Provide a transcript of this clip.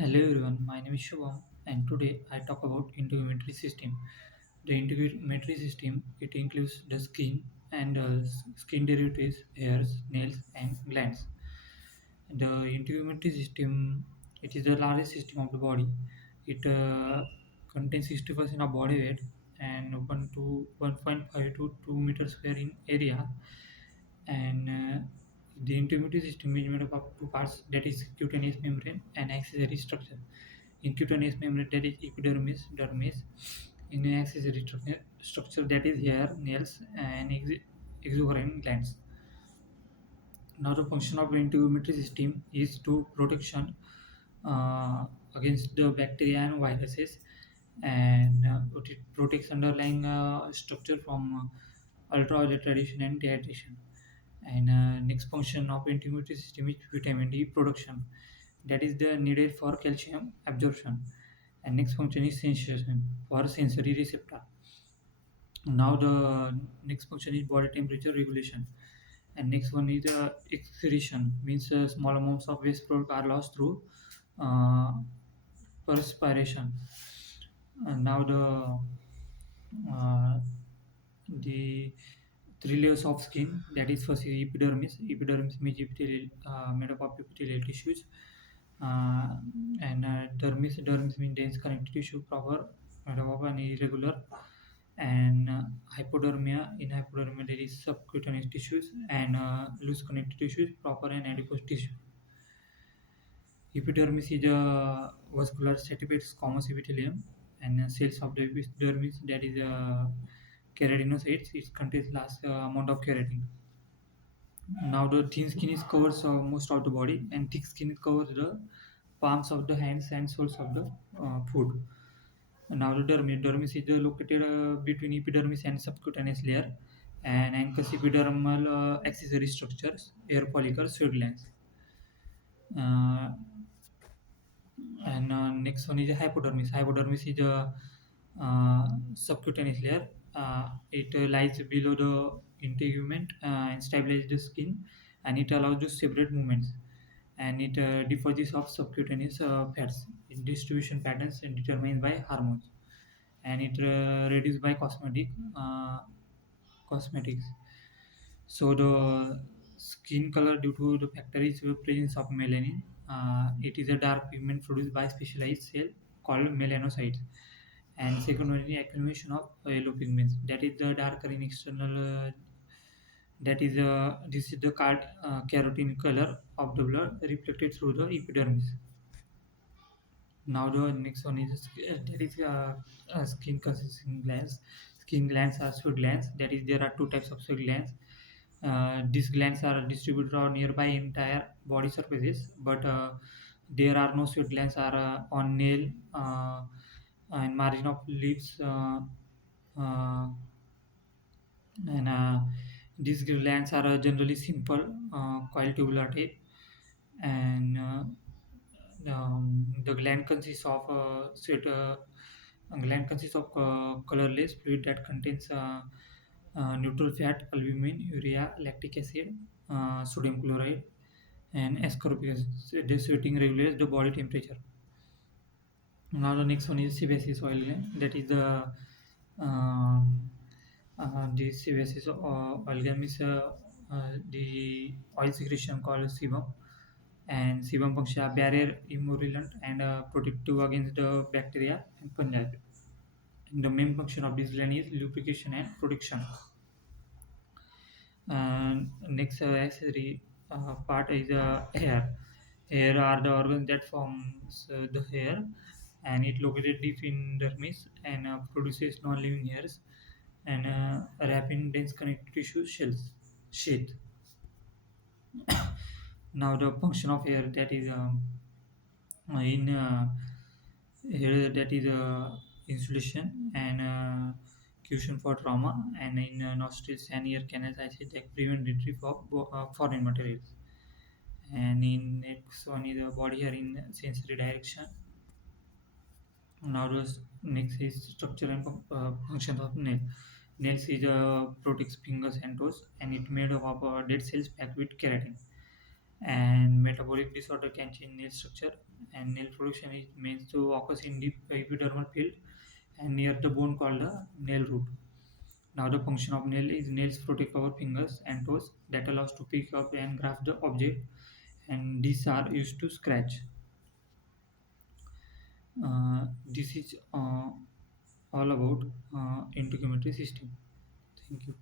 Hello everyone, my name is Shubham and today I talk about integumentary system. The integumentary system it includes the skin and skin derivatives, hairs, nails and glands. The integumentary system it is the largest system of the body. It contains 60% of body weight and 1 to 1.5 to 2 meters square in area and the integumentary system is made up of two parts that is cutaneous membrane and accessory structure. In cutaneous membrane that is epidermis, dermis. In accessory structure that is hair, nails and exocrine glands. Now the function of the integumentary system is to protection uh, against the bacteria and viruses and it protects underlying structure from ultraviolet radiation and dehydration. And next function of integumentary system is vitamin D production, that is the needed for calcium absorption. And next function is sensation for sensory receptor. Now the next function is body temperature regulation. And next one is excretion, means small amounts of waste product are lost through uh, perspiration. And now uh, the three layers of skin, that is first is epidermis means epithelial, made up of epithelial tissues, uh, and dermis means dense connective tissue proper made up of an irregular, and hypodermia there is subcutaneous tissues and loose connective tissues proper and adipose tissue. Epidermis is a vascular stratified squamous epithelium, and cells of the epidermis, that is keratinocytes. It contains large amount of keratin. Now the thin skin is covers most of the body, and thick skin covers the palms of the hands and soles of the foot. Now the dermis is located between epidermis and subcutaneous layer, and anchors epidermal accessory structures, hair follicles, sweat glands. Uh, and next one is hypodermis. Hypodermis is a subcutaneous layer. It lies below the integument and stabilizes the skin, and it allows to separate movements. And it deposits of subcutaneous fats. In distribution patterns and determined by hormones, and it reduced by cosmetics. So the skin color due to the factor is the presence of melanin. It is a dark pigment produced by specialized cell called melanocytes. And second one is the accumulation of yellow pigments. That is the darker in external. That is this is the carotene color of the blood reflected through the epidermis. Now the next one is that is skin consisting glands. Skin glands are sweat glands. That is there are two types of sweat glands. These glands are distributed on nearby entire body surfaces, but there are no sweat glands are on nail and margin of lips, uh, and these glands are generally simple, coil tubular tape, and the gland consists of a gland consists of colorless fluid that contains neutral fat, albumin, urea, lactic acid, sodium chloride, and ascorbic acid. So this sweating regulates the body temperature. Now the next one is sebaceous oil gland. That is um, the sebaceous oil gland is the oil secretion called sebum, and sebum functions are barrier, emollient, and protective against the bacteria and fungi. And the main function of this gland is lubrication and protection. And next accessory part is hair. Hair are the organs that forms the hair, and it located deep in dermis and produces non-living hairs and wrap in dense connective tissue shells sheath. Now the function of hair, that is in hair, that is insulation and cushion for trauma, and in nostrils and ear canals I say that prevent entry for foreign materials. And in next one is the body hair in sensory direction. Now the next is structure and function of nail. Nails is protects fingers and toes, and it made up of dead cells packed with keratin. And metabolic disorder can change nail structure. and nail production is means to occurs in deep epidermal field and near the bone called the nail root. Now the function of nail is nails protect our fingers and toes that allows to pick up and grasp the object, and these are used to scratch. This is all about integumentary system. Thank you.